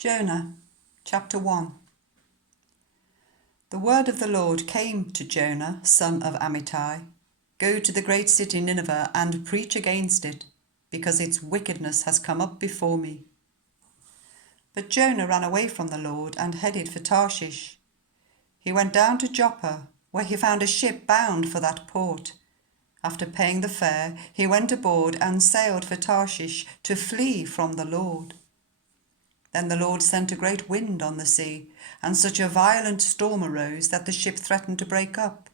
Jonah, chapter 1. The word of the Lord came to Jonah, son of Amittai. Go to the great city Nineveh and preach against it, because its wickedness has come up before me. But Jonah ran away from the Lord and headed for Tarshish. He went down to Joppa, where he found a ship bound for that port. After paying the fare, he went aboard and sailed for Tarshish to flee from the Lord. Then the Lord sent a great wind on the sea, and such a violent storm arose that the ship threatened to break up.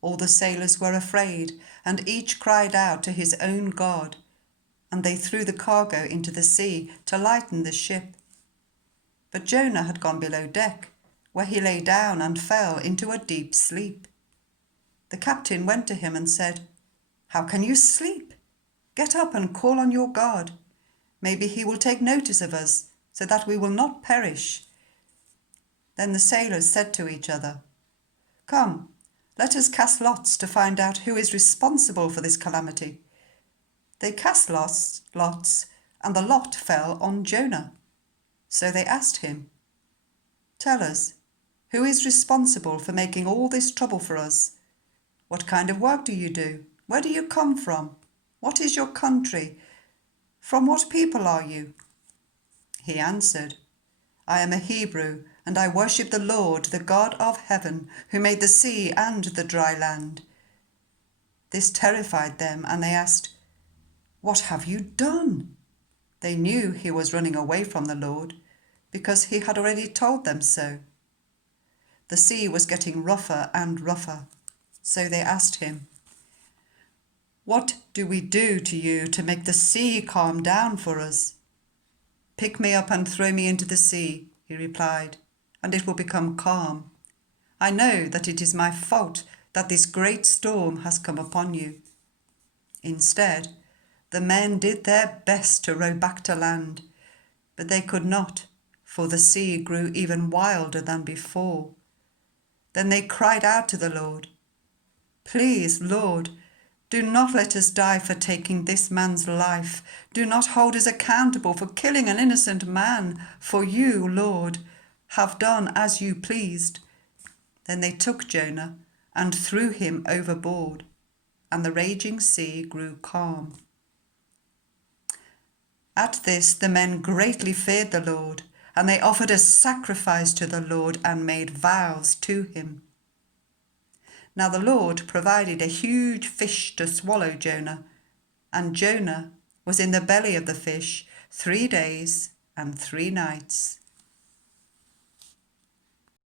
All the sailors were afraid, and each cried out to his own God, and they threw the cargo into the sea to lighten the ship. But Jonah had gone below deck, where he lay down and fell into a deep sleep. The captain went to him and said, "How can you sleep? Get up and call on your God. Maybe he will take notice of us, so that we will not perish." Then the sailors said to each other, "Come, let us cast lots to find out who is responsible for this calamity." They cast lots, and the lot fell on Jonah. So they asked him, "Tell us, who is responsible for making all this trouble for us? What kind of work do you do? Where do you come from? What is your country? From what people are you?" He answered, "I am a Hebrew, and I worship the Lord, the God of heaven, who made the sea and the dry land." This terrified them, and they asked, "What have you done?" They knew he was running away from the Lord, because he had already told them so. The sea was getting rougher and rougher, so they asked him, "What do we do to you to make the sea calm down for us?" "Pick me up and throw me into the sea," he replied, "and it will become calm. I know that it is my fault that this great storm has come upon you." Instead, the men did their best to row back to land, but they could not, for the sea grew even wilder than before. Then they cried out to the Lord, "Please, Lord, do not let us die for taking this man's life. Do not hold us accountable for killing an innocent man, for you, Lord, have done as you pleased." Then they took Jonah and threw him overboard, and the raging sea grew calm. At this the men greatly feared the Lord, and they offered a sacrifice to the Lord and made vows to him. Now the Lord provided a huge fish to swallow Jonah, and Jonah was in the belly of the fish 3 days and 3 nights.